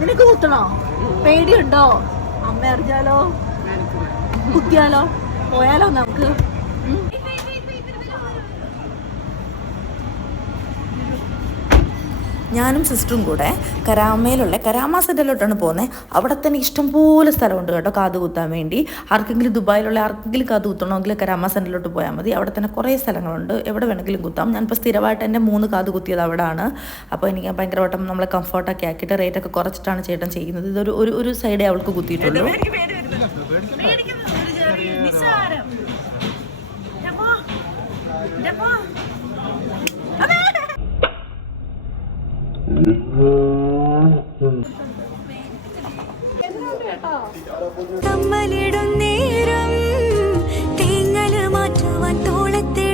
നിനക്ക് കുത്തണോ? പേടിയുണ്ടോ? അമ്മ അറിഞ്ഞാലോ? കുത്തിയാലോ? പോയാലോ നമുക്ക്? ഞാനും സിസ്റ്ററും കൂടെ കരാമയിലുള്ള കരാമ സെൻറ്ററിലോട്ടാണ് പോകുന്നത്. അവിടെ തന്നെ ഇഷ്ടംപോലെ സ്ഥലമുണ്ട് കേട്ടോ കാത് കുത്താൻ വേണ്ടി. ആർക്കെങ്കിലും ദുബായിലുള്ള ആർക്കെങ്കിലും കാത് കുത്തണമെങ്കിൽ കരാമ സെൻറ്ററിലോട്ട് പോയാൽ മതി. അവിടെ തന്നെ കുറേ സ്ഥലങ്ങളുണ്ട്, എവിടെ വേണമെങ്കിലും കുത്താം. ഞാനിപ്പോൾ സ്ഥിരമായിട്ട് എൻ്റെ 3 കാത് കുത്തിയത് അവിടെയാണ്. അപ്പോൾ എനിക്ക് ഭയങ്കരമായിട്ടും നമ്മളെ കംഫർട്ടൊക്കെ ആക്കിയിട്ട് റേറ്റൊക്കെ കുറച്ചിട്ടാണ് ചേട്ടൻ ചെയ്യുന്നത്. ഇതൊരു ഒരു സൈഡേ അവൾക്ക് കുത്തിയിട്ടുള്ളൂ.